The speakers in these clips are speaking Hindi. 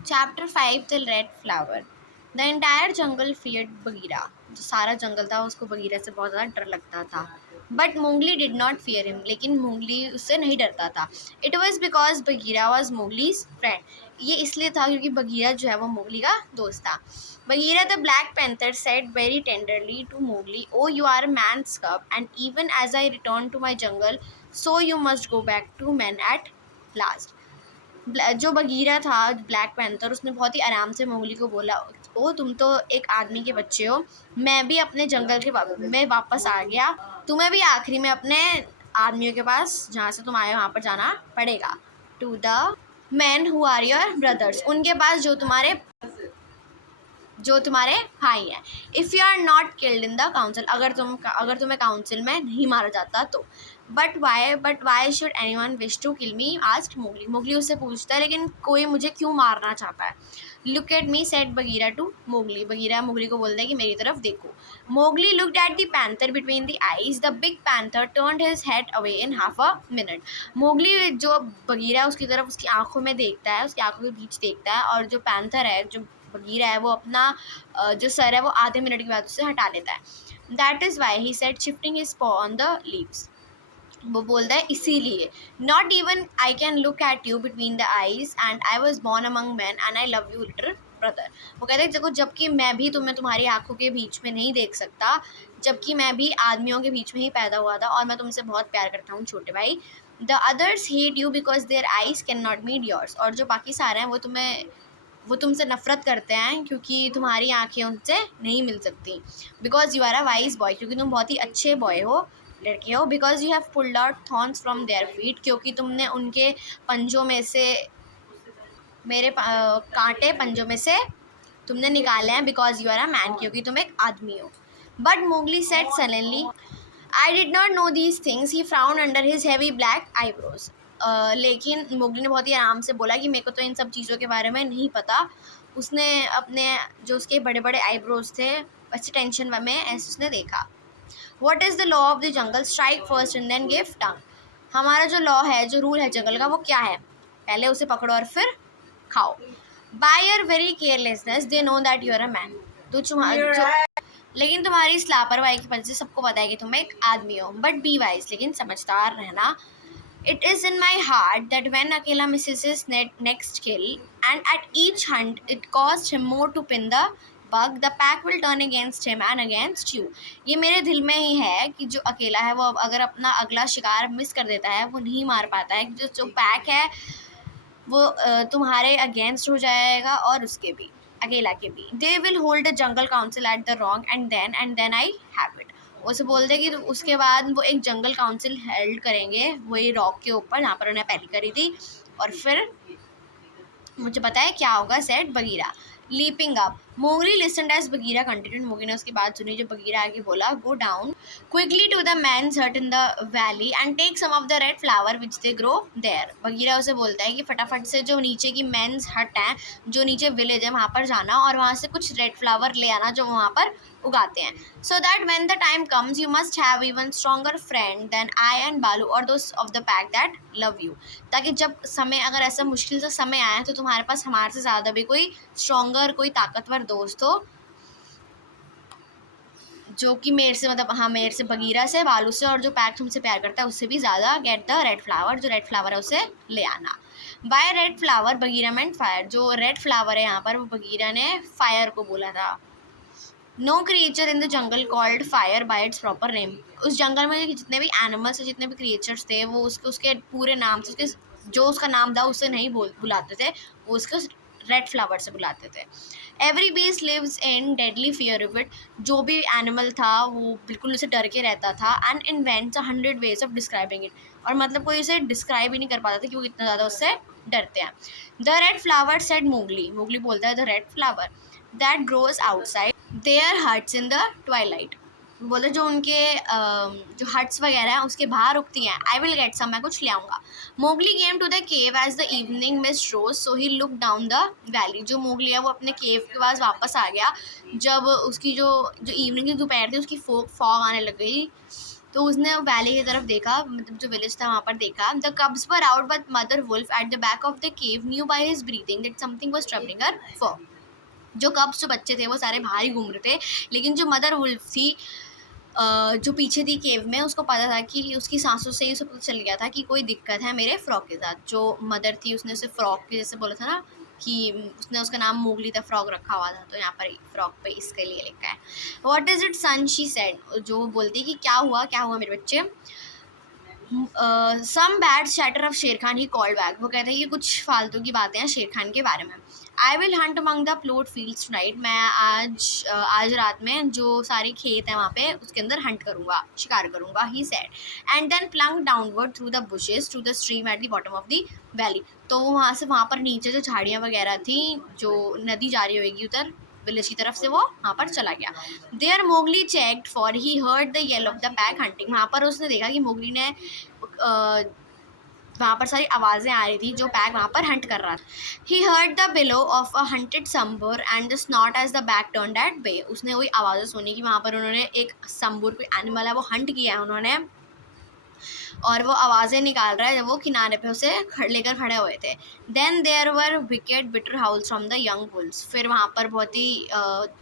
Chapter 5 the red flower. The entire jungle feared Bagheera. जो सारा जंगल था उसको बगीरा से बहुत ज़्यादा डर लगता था। But Mowgli did not fear him, लेकिन मोगली उससे नहीं डरता था। It was because Bagheera was Mowgli's friend. ये इसलिए था क्योंकि बगीरा जो है वो मोगली का दोस्त था। Bagheera the black panther said very tenderly to Mowgli, oh you are man cub, and even as I return to my jungle so you must go back to man at last. जो बगीरा था ब्लैक पैंथर, उसने बहुत ही आराम से मोगली को बोला, ओ तुम तो एक आदमी के बच्चे हो, मैं भी अपने जंगल के में वापस आ गया, तुम्हें भी आखिरी में अपने आदमियों के पास जहाँ से तुम आए वहाँ पर जाना पड़ेगा। To the man who are your brothers, उनके पास जो तुम्हारे भाई हैं। If you are not killed in the council, अगर तुम्हें काउंसिल में नहीं मारा जाता तो। But why should anyone wish to kill me, asked Mowgli. Mowgli उससे पूछता है लेकिन कोई मुझे क्यों मारना चाहता है। Look at me said Bagheera to Mowgli. Bagheera Mowgli को बोलता है कि मेरी तरफ देखो। Mowgli looked at the panther between the eyes. The big panther turned his head away in half a minute. Mowgli जो बगीरा उसकी तरफ उसकी आंखों में देखता है, उसकी आंखों के बीच देखता है, और जो पैंथर है, जो बगीरा है, वो अपना जो सर है वो आधे मिनट के बाद उससे हटा लेता है। That is why he said shifting his पॉ ऑन द लीव्स। वो बोलता है इसीलिए, not even I can look at you between the eyes and I was born among man and I love you little brother. वो कहते हैं देखो, जबकि मैं भी तुम्हें तुम्हारी आंखों के बीच में नहीं देख सकता, जबकि मैं भी आदमियों के बीच में ही पैदा हुआ था और मैं तुमसे बहुत प्यार करता हूँ छोटे भाई। The others hate you because their eyes can not meet yours. और जो बाकी सारे हैं वो तुमसे नफरत करते हैं क्योंकि तुम्हारी आंखें उनसे नहीं मिल सकती। Because you are a wise boy, क्योंकि तुम बहुत ही अच्छे बॉय हो, लड़के हो। Because you have pulled out thorns from their feet, क्योंकि तुमने उनके पंजों में से कांटे पंजों में से तुमने निकाले हैं। Because you are a man, क्योंकि तुम एक आदमी हो। But Mowgli said suddenly, I did not know these things. He frown under his heavy black eyebrows. लेकिन मोगली ने बहुत ही आराम से बोला कि मेरे को तो इन सब चीज़ों के बारे में नहीं पता। उसने अपने जो उसके बड़े बड़े आईब्रोज थे, अच्छी टेंशन में ऐसे उसने देखा। What is the law of the jungle, strike first and then give tongue. हमारा जो लॉ है, जो रूल है जंगल का, वो क्या है? पहले उसे पकड़ो और फिर खाओ। By your very carelessness they know that you are a man. लेकिन तुम्हारी इस लापरवाही की वजह से सबको पता है कि तुम एक आदमी हो। बट बी वाइज, लेकिन समझदार रहना। It is in my heart that when अकेला misses his next kill and at each hunt it cost him more to pin the bug, the pack will turn against him and against you। ये मेरे दिल में ही है कि जो अकेला है वो अगर अपना अगला शिकार मिस कर देता है, वो नहीं मार पाता है, जो पैक है वो तुम्हारे अगेंस्ट हो जाएगा और उसके भी, अकेला के भी। They will hold a jungle council at the wrong and then I have it. उसे बोलते कि उसके बाद वो एक जंगल काउंसिल हेल्ड करेंगे वही रॉक के ऊपर जहाँ पर उन्हें पहली करी थी, और फिर मुझे पता है क्या होगा, said Bagheera. Leaping up, Mowgli listened as Bagheera continued. Mowgli ने उसकी बात सुनी जो बगीरा आगे बोला। Go down quickly to the man's hut in the valley and take some of the red flower which they grow there. Bagheera उसे बोलता है कि फटाफट से जो नीचे की मैन्स हट है, जो नीचे विलेज है, वहाँ पर जाना और वहाँ से कुछ रेड फ्लावर ले आना जो वहाँ पर उगाते हैं। So that when the time comes you must have even stronger friend than I and Baloo और दोस्त of the pack that love you. ताकि जब समय, अगर ऐसा मुश्किल से समय आए तो तुम्हारे पास हमारे से ज़्यादा भी कोई स्ट्रॉन्गर, कोई ताकतवर दोस्त हो, जो कि मेरे से, मतलब हाँ, मेरे से, बगीरा से, बालू से, और जो पैक तुमसे प्यार करता है उससे भी ज़्यादा। गेट द रेड फ्लावर, जो रेड फ्लावर है उसे ले आना। बाय रेड फ्लावर बगीरा मेंट फायर। जो रेड फ्लावर है यहाँ पर, वो बगीरा ने फायर को बोला था। No creature in the jungle called fire by its proper name. उस जंगल में जितने भी एनिमल्स, जितने भी क्रिएचर्स थे, वो उसके पूरे नाम से, उसके जो उसका नाम था उससे नहीं बुलाते थे, वो उसके रेड फ्लावर से बुलाते थे। Every beast lives in deadly fear of it. जो भी एनिमल था वो बिल्कुल उसे डर के रहता था। And invents 100 ways of describing it. और मतलब कोई इसे डिस्क्राइब ही नहीं कर पाता था क्योंकि इतना ज़्यादा उससे डरते हैं। The red flower said Mowgli. Mowgli बोलता है the red flower that grows outside their huts in the twilight. बोले जो उनके जो हट्स वगैरह हैं उसके बाहर उगती हैं। आई विल गेट सम, मैं कुछ ले आऊँगा। Mowgli came to the cave as the evening mist rose so he look down the valley. जो मोगली है वो अपने केव के पास वापस आ गया जब उसकी जो इवनिंग की दोपहर थी उसकी फॉग आने लग गई। तो उसने वैली की तरफ देखा, मतलब जो विलेज था वहाँ पर देखा. The cubs were out but mother wolf at the back of the cave knew by his breathing that something was troubling her for. जो कब्स, जो बच्चे थे वो सारे बाहर ही घूम रहे थे, लेकिन जो मदर वुल्फ थी जो पीछे थी केव में, उसको पता था कि उसकी सांसों से ही उसे पता चल गया था कि कोई दिक्कत है मेरे फ्रॉक के साथ. जो मदर थी उसने उसे फ्रॉक के जैसे बोला था ना कि उसने उसका नाम मोगली था, फ्रॉक रखा हुआ था, तो यहाँ पर फ्रॉक पे इसके लिए लिखा है. What is it son, she said. जो बोलती कि क्या हुआ मेरे बच्चे. सम बैड शैटर ऑफ शेर खान ही कॉल्ड बैक. वो कहते हैं कि कुछ फालतू की बातें हैं शेर खान के बारे में. I will Hunt among the plot fields tonight. मैं आज रात में जो सारे खेत हैं वहाँ पे उसके अंदर हंट करूँगा, शिकार करूँगा, he said. And then plunge downward through the bushes to the stream at the bottom of the valley. तो वो वहाँ पर नीचे जो झाड़ियाँ वगैरह थी, जो नदी जा रही होगी उधर विलेज की तरफ से, वो वहाँ पर चला गया. There Mowgli checked for he heard the yell of the pack hunting. वहाँ पर उसने देखा कि मोगली ने वहाँ पर सारी आवाज़ें आ रही थी, जो पैक वहाँ पर हंट कर रहा था. He heard the bellow of a hunted sambar and the snort as the buck turned at bay. उसने वही आवाज़ें सुनी कि वहाँ पर उन्होंने एक संबूर, कोई एनिमल है, वो हंट किया है उन्होंने, और वो आवाज़ें निकाल रहा है जब वो किनारे पे उसे लेकर खड़े हुए थे. Then there were wicked bitter howls from the young wolves. फिर वहाँ पर बहुत ही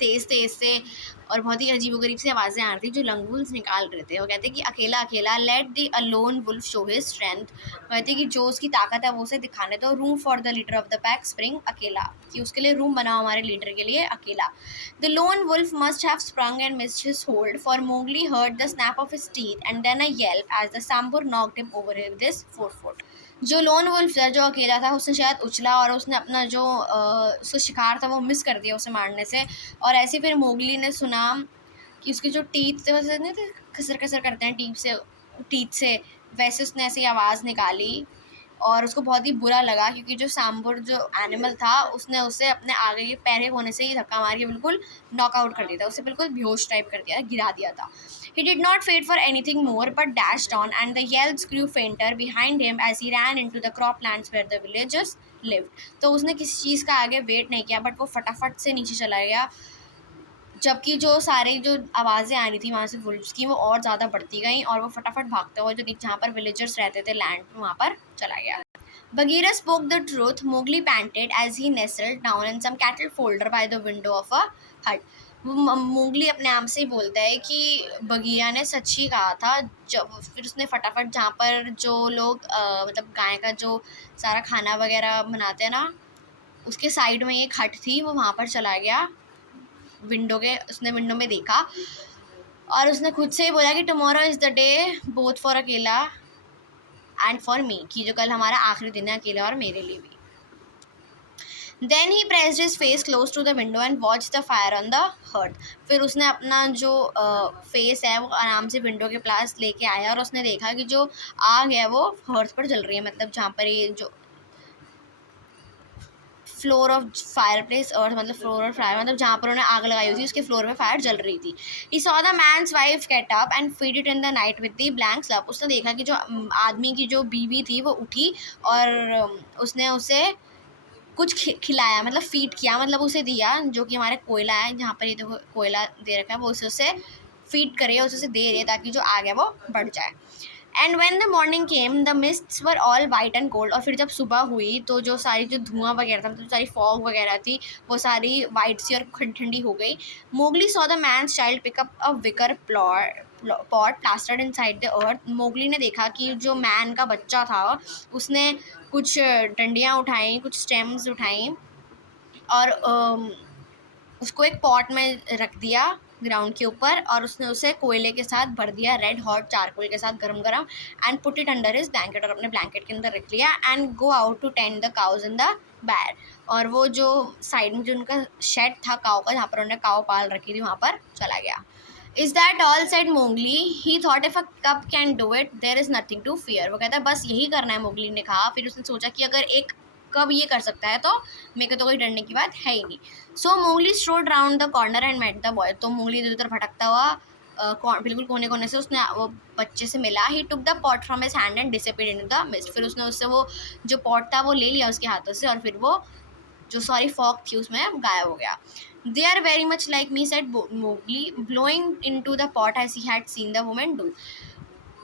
तेज़ से और बहुत ही अजीबोगरीब सी आवाज़ें आ रही थी जो यंग वुल्स निकाल रहे थे. वो कहते कि Akela Akela, let the alone wolf show his strength. कहते कि जो उसकी ताकत है वो उसे दिखाने दो. Room for the leader of the pack spring, अकेला, कि उसके लिए रूम बनाओ हमारे लीडर के लिए, अकेला. The lone wolf must have sprung and missed his hold, for Mowgli heard the snap of his teeth and then a yelp as the Sambur knocked him over with his forefoot. जो लोन वुल्फ था, जो अकेला था, उसने शायद उछला और उसने अपना जो उसका शिकार था वो मिस कर दिया उसे मारने से. और ऐसे फिर मोगली ने सुना कि उसके जो टीथ थे, वैसे नहीं थे, खसर खसर करते हैं टीथ से, वैसे उसने ऐसी आवाज़ निकाली और उसको बहुत ही बुरा लगा, क्योंकि जो सांबर जो एनिमल था उसने उसे अपने आगे के पैर के कोने से ही धक्का मार के बिल्कुल नॉकआउट कर दिया था, उसे बिल्कुल बेहोश टाइप कर दिया, गिरा दिया था. He did not wait for anything more but dashed on, and the yells grew fainter behind him as he ran into the croplands where the villagers lived. तो उसने किसी चीज़ का आगे वेट नहीं किया, बट वो फटाफट से नीचे चला गया, जबकि जो सारी जो आवाज़ें आ रही थी वहाँ से वुल्फ्स की, वो और ज़्यादा बढ़ती गई और वो फटाफट भागते हुए जो जहाँ पर विलेजर्स रहते थे लैंड, वहाँ पर चला गया. Bagheera spoke the truth, Mowgli panted as he nestled down in some cattle folder by the window of a hut. Mowgli अपने आप से ही बोलता है कि बगीरा ने सच ही कहा था. जब फिर उसने फटाफट जहाँ पर जो लोग मतलब गाय का जो सारा खाना वगैरह बनाते हैं ना, उसके साइड में एक हट थी, वो वहाँ पर चला गया. उसने विंडो में देखा और उसने खुद से ही बोला कि tomorrow is the day both for अकेला एंड फॉर मी, कि जो कल हमारा आखिरी दिन है अकेले और मेरे लिए भी. Then he pressed his face close to the window and watched the fire on the hearth. फिर उसने अपना जो फेस है वो आराम से विंडो के पास लेके आया और उसने देखा कि जो आग है वो हर्थ पर जल रही है, मतलब जहाँ पर ये जो फ्लोर ऑफ फायर प्लेस, और मतलब फ्लोर ऑफ फायर मतलब जहाँ पर उन्होंने आग लगाई हुई थी उसके फ्लोर में फायर जल रही थी. He saw the man's wife get up and feed it in the night with the blank slab. उसने देखा कि जो आदमी की जो बीवी थी वो उठी और उसने उसे कुछ खिलाया, मतलब फीड किया, मतलब उसे दिया, जो कि हमारे कोयला है, जहाँ पर ये देखो कोयला दे रखा है, वो उसे फीड करे, उसे दे रही है ताकि जो आग है वो बढ़ जाए. And when the morning came the mists were all white and cold. और फिर जब सुबह हुई तो जो सारी जो धुआं वगैरह था, मतलब सारी फॉग वगैरह थी, वो सारी वाइट सी और ठंडी हो गई. Mowgli saw the man's child pick up a wicker pot plastered inside the earth. Mowgli ने देखा कि जो मैन का बच्चा था उसने कुछ डंडियाँ उठाई, कुछ स्टेम्स उठाई और उसको एक पॉट में रख दिया ग्राउंड के ऊपर, और उसने उसे कोयले के साथ भर दिया, रेड हॉट चारकोल के साथ गरम गरम, and put it under his blanket, और अपने ब्लैंकेट के अंदर रख लिया. And go out to tend the cows in the byre. और वो जो साइड में जो उनका शेड था काव का, जहाँ पर उन्होंने काव पाल रखी थी, वहाँ पर चला गया. Is that all? said Mowgli. He thought if a cub can do it, there is nothing to fear. वो कहता है बस यही करना है, मोगली ने कहा. फिर उसने सोचा कि अगर एक कब ये कर सकता है तो मेरे को तो कोई डरने की बात है ही नहीं. So Mowgli strode round the corner and met the boy. तो मोगली इधर उधर भटकता हुआ बिल्कुल कोने कोने से उसने वो बच्चे से मिला. He took the pot from his hand and disappeared into the mist. फिर उसने उससे वो जो पॉट था वो ले लिया उसके हाथों से, और फिर वो जो सारी फॉग थी उसमें गायब हो गया. They are very much like me, said Mowgli, blowing into the pot as he had seen the woman do.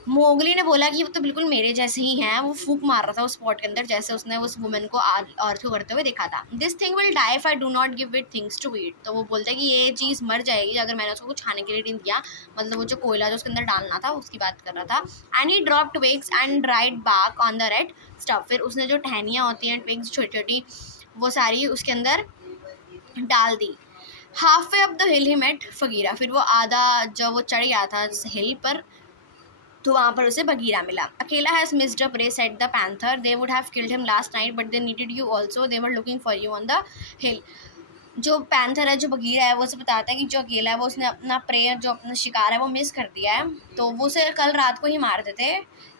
Mowgli ने बोला कि वो तो बिल्कुल मेरे जैसे ही हैं, वो फूंक मार रहा था उस पॉट के अंदर जैसे उसने उस वुमेन को अर्थ को करते हुए देखा था। This thing will die if I do not give it things to eat. तो वो बोलता है कि ये चीज़ मर जाएगी अगर मैंने उसको कुछ खाने के लिए नहीं दिया, मतलब वो जो कोयला जो उसके अंदर डालना था उसकी बात कर रहा था। And he drop twigs and dried bark on the red stuff. फिर उसने जो टहनियाँ होती हैं ट्विग्स छोटी छोटी वो सारी उसके अंदर डाल दी। Halfway up the hill he met Bagheera. फिर वो आधा जब वो चढ़ गया था हिल पर तो वहाँ पर उसे बगीरा मिला। Akela has missed a prey said the panther, they would have killed him last night but they needed you also, they were looking for you on the hill. जो पैंथर है, जो बगीरा है, वो उसे बताता है कि जो अकेला है वो उसने अपना प्रे, जो अपना शिकार है वो मिस कर दिया है, तो वो उसे कल रात को ही मारते थे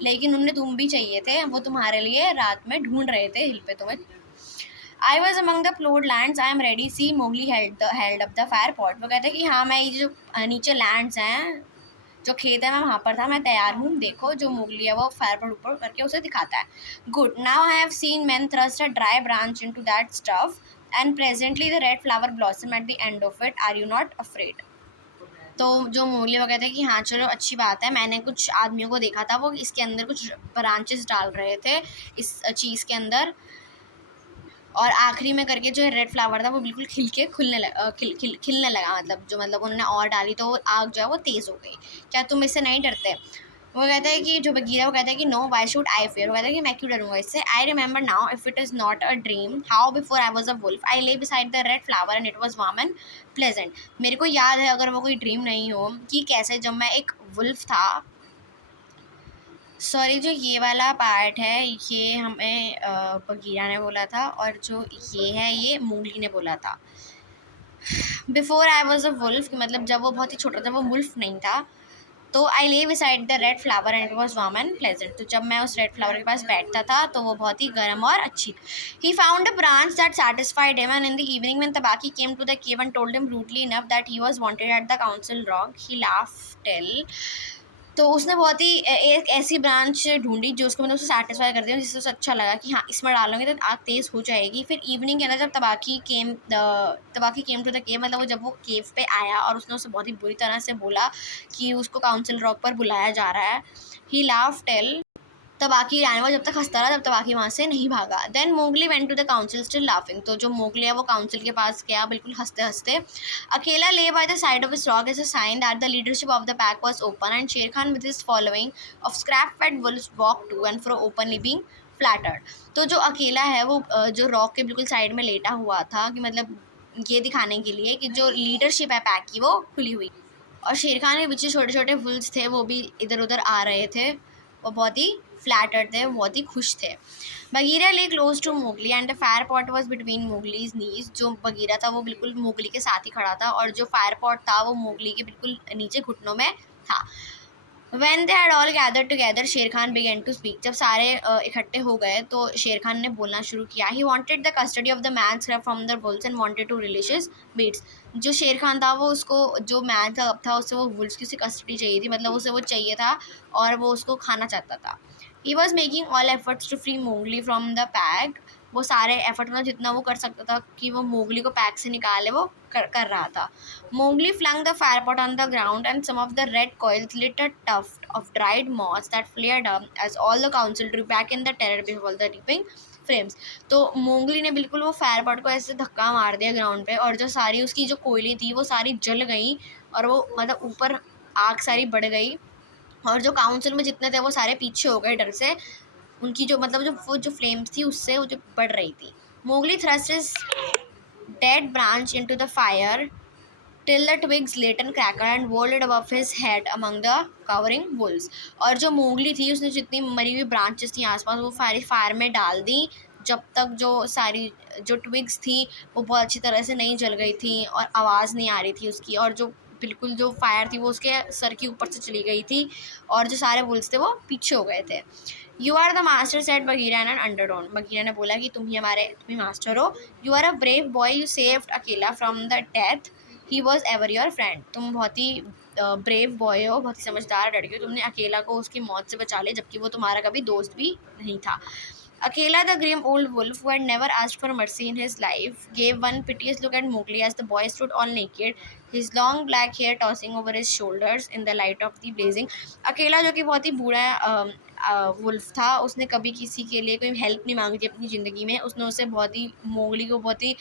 लेकिन उन्हें तुम भी चाहिए थे, वो तुम्हारे लिए रात में ढूंढ रहे थे हिल पे तुम्हें। I was among the ploughed lands, I am ready, see Mowgli held up the fire pot. वो कहते हैं कि हाँ मैं ये जो नीचे लैंड्स हैं, जो खेत है, मैं वहाँ पर था, मैं तैयार हूँ, देखो। जो मोगली है वो फायर पर ऊपर करके उसे दिखाता है। Good, now I have seen man thrust a dry branch into that stuff and presently the red flower blossom at the end of it, are you not afraid. तो जो मोगली वो कहते हैं कि हाँ चलो अच्छी बात है, मैंने कुछ आदमियों को देखा था वो इसके अंदर कुछ ब्रांचेस डाल रहे थे इस चीज़ के अंदर, और आखिरी में करके जो रेड फ्लावर था वो बिल्कुल खिल के खिलने लगा, मतलब जो मतलब उन्होंने और डाली तो आग जो है वो तेज़ हो गई। क्या तुम इससे नहीं डरते? वो कहता है कि जो बगीरा वो कहता है कि no, why should I fear. वो कहता है कि मैं क्यों डरूंगा इससे। I remember now if it is not a dream how before I was a wolf I lay beside the red flower and it was warm and pleasant. मेरे को याद है, अगर वो कोई ड्रीम नहीं हो, कि कैसे जब मैं एक वुल्फ था, सॉरी जो ये वाला पार्ट है ये हमें बगीरा ने बोला था, और जो ये है ये मोगली ने बोला था। Before I was a wolf, मतलब जब वो बहुत ही छोटा था, वो वुल्फ नहीं था। तो आई lay beside the red flower and it was warm and pleasant. तो जब मैं उस रेड फ्लावर के पास बैठता था तो वो बहुत ही गर्म और अच्छी। He found a branch that satisfied him and in the evening when Tabaki came to the cave and told him rudely enough that he was wanted at the council rock, he laughed till। तो उसने बहुत ही एक ऐसी ब्रांच ढूंढी जो उसको मतलब उसे सेटिस्फाई कर दिया, जिससे उसे अच्छा लगा कि हाँ इसमें डालोगे तो आग तेज़ हो जाएगी। फिर इवनिंग के अंदर जब तबाकी केम टू द केव, मतलब वो जब वो केव पे आया और उसने उसे बहुत ही बुरी तरह से बोला कि उसको काउंसिल रॉक पर बुलाया जा रहा है। ही लाफ टेल, तबाकी वो जब तक हंसता रहा तब तबाकी वहाँ से नहीं भागा। Then Mowgli went to the council still laughing. तो जो मोगली है वो काउंसिल के पास गया बिल्कुल हंसते हंसते। Akela lay by the side of his rock as a sign that the leadership of the pack was open and Shere Khan with his following of scrap fed wolves walk to and fro openly being flattered. तो जो अकेला है वो जो रॉक के बिल्कुल साइड में लेटा हुआ था, कि मतलब ये दिखाने के लिए कि जो लीडरशिप है पैक की वो खुली हुई, और शेर खान के पीछे छोटे छोटे वुल्व्स थे वो भी इधर उधर आ रहे थे, वो बहुत ही फ्लैटर्ड थे, बहुत ही खुश थे। Bagheera lay close to Mowgli and the fire pot was between Mowgli's knees. जो बगीरा था वो बिल्कुल मोगली के साथ ही खड़ा था, और जो फायर पॉट था वो मोगली के बिल्कुल नीचे घुटनों में था। When they had all gathered together, शेर खान began to speak। जब सारे इकट्ठे हो गए तो शेर खान ने बोलना शुरू किया। He wanted the custody of the man scrap from the wolves and wanted to release his beasts। जो शेर खान था वो उसको जो मैन था उससे वो वुल्स की उसे कस्टडी चाहिए थी, मतलब उसे वो चाहिए था और वो उसको खाना चाहता था। He was making all efforts to free Mowgli from the pack। वो सारे एफर्ट में जितना वो कर सकता था कि वो मोगली को पैक से निकाले वो कर रहा था। Mowgli flung the firepot on the ground and some of the red coils lit a tuft of dried moss that flared up as all the council drew back in the terror before the leaping frames. तो मोगली ने बिल्कुल वो फायर पॉट को ऐसे धक्का मार दिया ग्राउंड पे, और जो सारी उसकी जो कोयली थी वो सारी जल गई, और वो मतलब ऊपर आग सारी बढ़ गई, और जो काउंसिल में जितने थे वो सारे पीछे हो गए डर से, उनकी जो मतलब जो वो जो फ्लेम्स थी उससे वो जो बढ़ रही थी। Mowgli thrust his dead branch into the fire till the twigs lit and crackled and whirled above his head among the cowering wolves। और जो मोगली थी उसने जितनी मरी हुई ब्रांचेस थी आसपास वो सारी फायर में डाल दी, जब तक जो सारी जो ट्विग्स थी वो बहुत अच्छी तरह से नहीं जल गई थी और आवाज़ नहीं आ रही थी उसकी, और जो बिल्कुल जो फायर थी वो उसके सर के ऊपर से चली गई थी, और जो सारे वुल्स थे वो पीछे हो गए थे। You are the master said Bagheera and undertone. बगीरा ने बोला कि तुम ही मास्टर हो। You are a brave boy, you saved Akela from the death, he was ever your friend. तुम बहुत ही ब्रेव बॉय हो, बहुत ही समझदार लड़के हो, तुमने अकेला को उसकी मौत से बचा लिया जबकि वो तुम्हारा कभी दोस्त भी नहीं था। Akela, the grim old wolf who had never asked for mercy in his life, gave one piteous look at Mowgli as the boy stood all naked, his long black hair tossing over his shoulders in the light of the blazing. अकेला जो कि बहुत ही बूढ़ा वुल्फ था, उसने कभी किसी के लिए कोई हेल्प नहीं मांगी थी अपनी ज़िंदगी में. उसने उसे बहुत ही मोगली को बहुत ही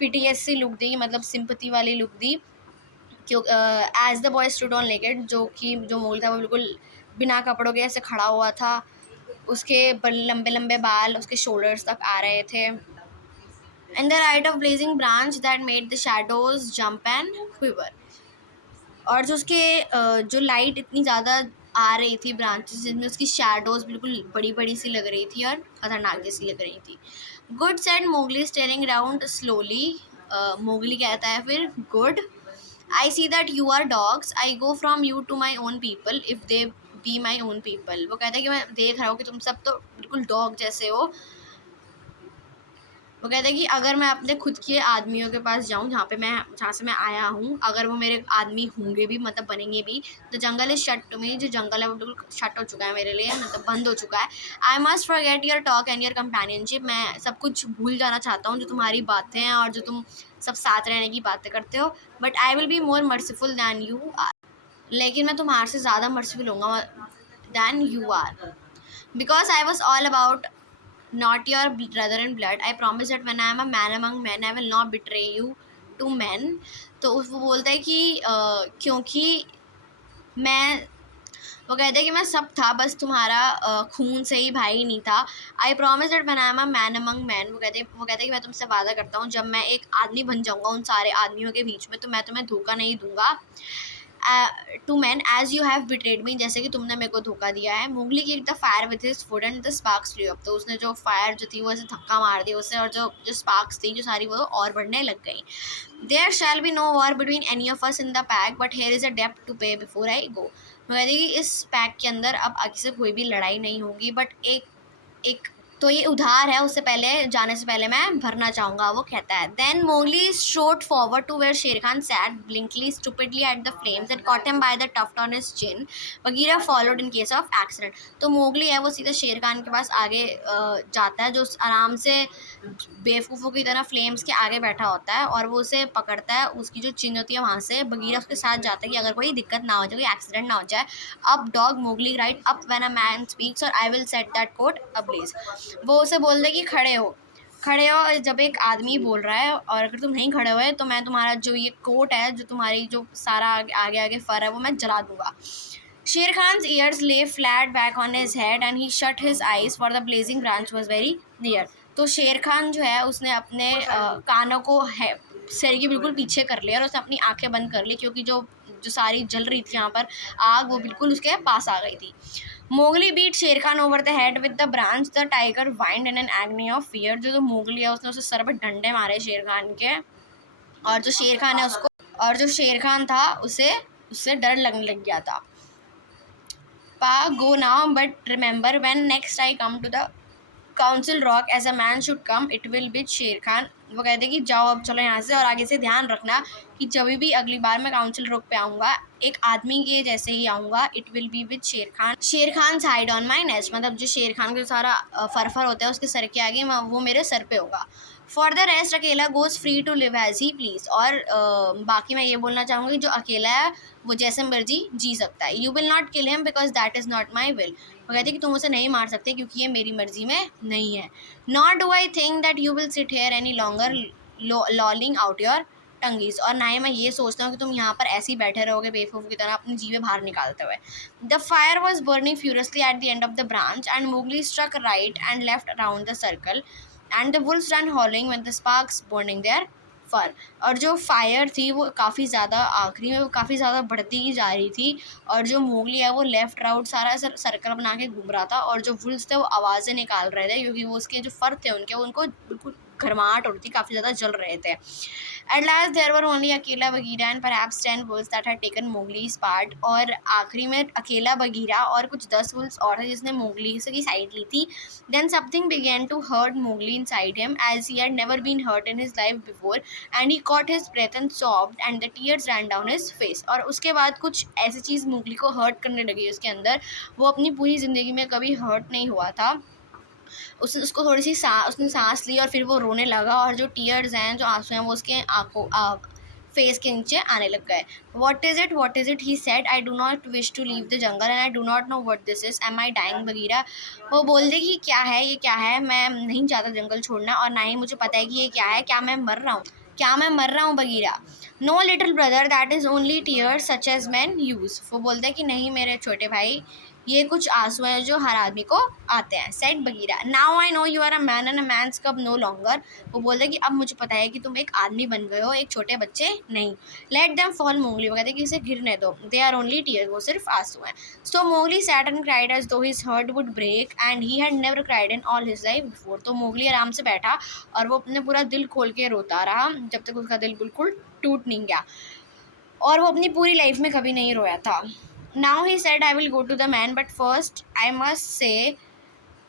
पिटियस सी लुक दी, मतलब सिंपथी वाली लुक दी. क्यों as the boy stood on naked, जो मोगली था वो बिल्कुल बिना कपड़ों के ऐसे खड़ा हुआ था. उसके लंबे लंबे बाल उसके शोल्डर्स तक आ रहे थे. In the right of blazing branch that made the shadows jump and quiver. और जो उसके जो लाइट इतनी ज़्यादा आ रही थी ब्रांचेस, जिनमें उसकी शैडोज बिल्कुल बड़ी बड़ी सी लग रही थी और खतरनाक जैसी लग रही थी. Good said Mowgli staring around slowly. Mowgli कहता है फिर, good. I see that you are dogs. I go from you to my own people if they be my own people. वो कहता है कि मैं देख रहा हूँ कि तुम सब तो बिल्कुल डॉग जैसे हो. वो कहते हैं कि अगर मैं अपने खुद के आदमियों के पास जाऊँ, जहाँ से मैं आया हूँ, अगर वो मेरे आदमी होंगे भी, मतलब बनेंगे भी, तो jungle is shut to me. जो जंगल है वो बिल्कुल शट हो चुका है मेरे लिए, मतलब बंद हो चुका है. I must forget your talk and your companionship. मैं सब कुछ भूल जाना चाहता हूँ जो तुम्हारी बातें हैं और जो तुम सब साथ रहने की बातें करते हो. But I will be more merciful than you are. लेकिन मैं तुम्हारे से ज़्यादा मर्सीफुल होऊंगा than you are, because I was all about not your brother in blood. I promise that when I am a man among men, I will not betray you to men. तो वो बोलता है कि क्योंकि मैं, वो कहते हैं कि मैं सब था, बस तुम्हारा खून से ही भाई नहीं था. I promise that when I am a man among man. वो कहते हैं कि मैं तुमसे वादा करता हूँ, जब मैं एक आदमी बन जाऊँगा उन सारे आदमियों के बीच में, तो मैं तुम्हें धोखा नहीं दूंगा. To man as you have betrayed me. जैसे कि तुमने मेरे को धोखा दिया है. Mowgli kick the fire with his foot and the sparks flew up. तो उसने जो फायर जो थी वो ऐसे धक्का मार दिया उससे, और जो स्पार्क्स थी जो सारी वो और बढ़ने लग गई. There shall be no war between any of us in the pack, but here is a डेप्ट to pay before I go. कहती कि इस पैक के अंदर अब आगे से कोई भी लड़ाई नहीं होगी, बट एक तो ये उधार है, उससे पहले जाने से पहले मैं भरना चाहूँगा, वो कहता है. Then Mowgli strode forward to where Sher Khan sat, blinkly stupidly at the flames that caught him by the tuft on his chin. Bagheera followed in case of accident. तो मोगली है वो सीधा शेर खान के पास आगे जाता है, जो आराम से बेवकूफ़ों की तरह फ्लेम्स के आगे बैठा होता है, और वो उसे पकड़ता है. उसकी जो चिन होती है वहाँ से बगीरा उसके साथ जाता है कि अगर कोई दिक्कत ना हो जाए, कोई एक्सीडेंट ना हो जाए. Up dog Mowgli right up when a man speaks or I will set that coat ablaze. वो उसे बोल दे कि खड़े हो जब एक आदमी बोल रहा है, और अगर तुम नहीं खड़े हुए तो मैं तुम्हारा जो ये कोट है, जो तुम्हारी जो सारा आगे आगे फर है, वो मैं जला दूंगा. Sher Khan's ears lay flat back on his head and he shut his eyes for the blazing branch was very near. तो शेर खान जो है उसने अपने कानों को सिर के बिल्कुल पीछे कर लिया और उसने अपनी आंखें बंद कर ली, क्योंकि जो सारी जल रही थी यहाँ पर आग, वो बिल्कुल उसके पास आ गई थी. मोगली बीट शेर Khan over the head with the branch. The tiger wind in an एग्नी of fear. जो मोगली है उसने उसे सर पर डंडे मारे शेर खान के, और जो शेर खान है उसको, और जो शेर खान था उससे डर लगने लग गया था. Pa, go now, but remember when next I come to the Council Rock as a man should come, it will be Sher Khan. वो कहते हैं कि जाओ अब चलो यहाँ से, और आगे से ध्यान रखना कि जब भी अगली बार मैं काउंसिल रॉक पे आऊँगा एक आदमी के जैसे ही आऊँगा. इट विल बी विद शेर खान. शेर Khan side on my nest. मतलब जो शेर खान का सारा फरफर होता है उसके सर के आगे, वो मेरे सर पे होगा. For the rest Akela goes free to live as he please. और बाकी मैं ये बोलना चाहूँगी कि जो अकेला है वो जैसे मर्जी जी सकता है. You will not kill him because that is not my will. वो कहते हैं कि तुम उसे नहीं मार सकते क्योंकि ये मेरी मर्जी में नहीं है. Not do I think that you will sit here any longer lolling out your tongues. और ना ही मैं ये सोचता हूँ कि तुम यहाँ पर ऐसे ही बैठे रहोगे बेवकूफ़ की तरह अपनी जीवें बाहर निकालते हुए. The fire was burning furiously at the end of the branch and Mowgli struck right and left around the circle and the wolves run howling with the sparks burning their fur. और जो फायर थी वो काफ़ी ज़्यादा आखिरी में काफ़ी ज़्यादा बढ़ती ही जा रही थी, और जो मोगली है वो लेफ़्ट राउट सारा सर्कल बना के घूम रहा था, और जो वुल्व्स थे वो आवाज़ें निकाल रहे थे क्योंकि वो उसके जो फर थे उनको बिल्कुल गर्माहट हो रही थी, काफ़ी ज़्यादा जल रहे थे. At last there were only Akela Bagheera and perhaps 10 wolves that had taken Mowgli's part. और आखिरी में अकेला बगीरा और कुछ 10 वुल्व्स और थे जिसने मोगली से की साइड ली थी. Then something began to hurt Mowgli inside him as he had never been hurt in his life before and he caught his breath and soft and the tears ran down his face. और उसके बाद कुछ ऐसी चीज़ मोगली को हर्ट करने लगी उसके अंदर, वो अपनी पूरी ज़िंदगी में कभी हर्ट नहीं हुआ था. उसने उसको थोड़ी सी उसने सांस ली और फिर वो रोने लगा और जो टीयर्स हैं, जो आंसू हैं, वो उसके आंखों फेस के नीचे आने लग गए. What is it he said. I do not wish to leave the jungle and I do not know what this is. Am I dying Bagheera. वो बोल दे कि क्या है ये, क्या है, मैं नहीं चाहता जंगल छोड़ना और ना ही मुझे पता है कि ये क्या है, क्या मैं मर रहा हूँ, क्या मैं मर रहा हूँ Bagheera. No little brother, that is only tears such as man use. वो बोलता है कि नहीं मेरे छोटे भाई, ये कुछ आंसू हैं जो हर आदमी को आते हैं. Said Bagheera. Now I know you are a man and a man's cub no longer. वो बोलते हैं कि अब मुझे पता है कि तुम एक आदमी बन गए हो, एक छोटे बच्चे नहीं. Let them fall Mowgli. वो कहते हैं कि इसे गिरने दो. They are only tears. वो सिर्फ आंसू हैं. So Mowgli sat and cried as though his heart would break and he had never cried in all his life before. तो मोगली आराम से बैठा और वो अपने पूरा दिल खोल के रोता रहा जब तक उसका दिल बिल्कुल टूट नहीं गया, और वो अपनी पूरी लाइफ में कभी नहीं रोया था. Now he said I will go to the man but first I must say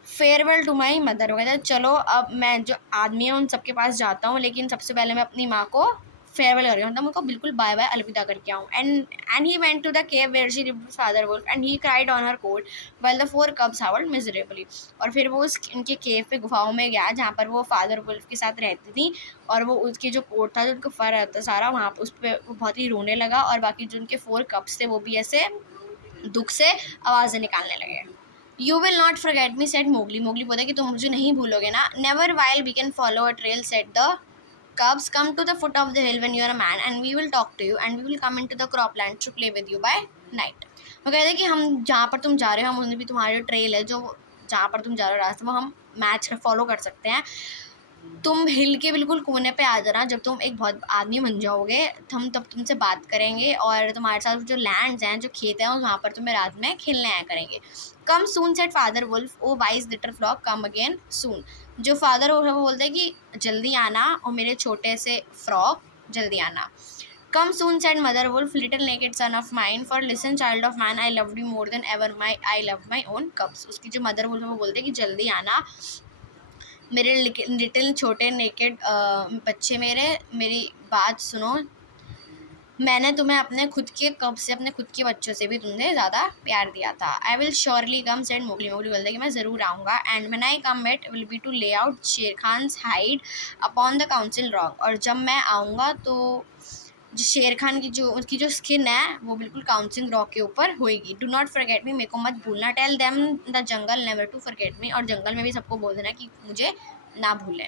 farewell to my mother. वो कहता है चलो अब मैं जो आदमी है उन सबके पास जाता हूँ, लेकिन सबसे पहले मैं अपनी माँ को फेयरवेल कर रही हूँ, मतलब उनको बिल्कुल बाय बाय अलविदा करके आऊँ. And he went to the cave where she lived with Father Wolf and he cried on her coat while the 4 cubs howled miserably. और फिर वो उनके केव पे गुफाओं में गया जहाँ पर वो फादर वुल्फ के साथ रहती थी, और वो उसकी जो कोट था, जो उनका फर रहता सारा, वहाँ पर उस पर वो बहुत ही रोने लगा, और बाकी जो उनके 4 cubs थे वो भी ऐसे दुख से आवाज़ें निकालने लगे. You will not forget me said Mowgli. Mowgli बोला कि तुम मुझे नहीं भूलोगे ना. Never while we can follow a trail said the cubs. Come to the foot of the hill when you are a man and we will talk to you and we will come into the cropland to play with you by night. वो कहते हैं कि हम जहाँ पर तुम जा रहे हो, हम उन्हें भी तुम्हारा जो ट्रेल है, जो जहाँ पर तुम जा रहे हो रास्ता, वो हम मैच फॉलो कर सकते हैं. तुम हिल के बिल्कुल कोने पे आ जाना जब तुम एक बहुत आदमी बन जाओगे, हम तब तुमसे बात करेंगे और तुम्हारे साथ जो लैंड्स हैं, जो खेत हैं, वहाँ पर तुम्हें रात में खेलने आया करेंगे. Come soon said father wolf. O wise little frog come again soon. जो फादर वुल्फ है वो बोलते हैं कि जल्दी आना, और मेरे छोटे से फ्रॉक जल्दी आना. Come soon said mother wolf. Little naked son of mine for listen child of man I loved you more than ever I love my own cubs. उसकी जो मदर वुल्फ है वो बोलते हैं कि जल्दी आना मेरे लिटिल छोटे नेकेड बच्चे, मेरी बात सुनो, मैंने तुम्हें अपने खुद के कब से, अपने खुद के बच्चों से भी तुमने ज़्यादा प्यार दिया था. I will surely come said Mowgli. Mowgli बोलते कि मैं ज़रूर आऊँगा. And when I come it will be to lay out Shere Khan's hide upon the council rock. और जब मैं आऊँगा तो जो शेर खान की जो उसकी जो स्किन है वो बिल्कुल काउंसिल रॉक के ऊपर होएगी. Do not forget me. मेरे को मत भूलना. Tell them the jungle never to forget me. और जंगल में भी सबको बोल देना कि मुझे ना भूलें.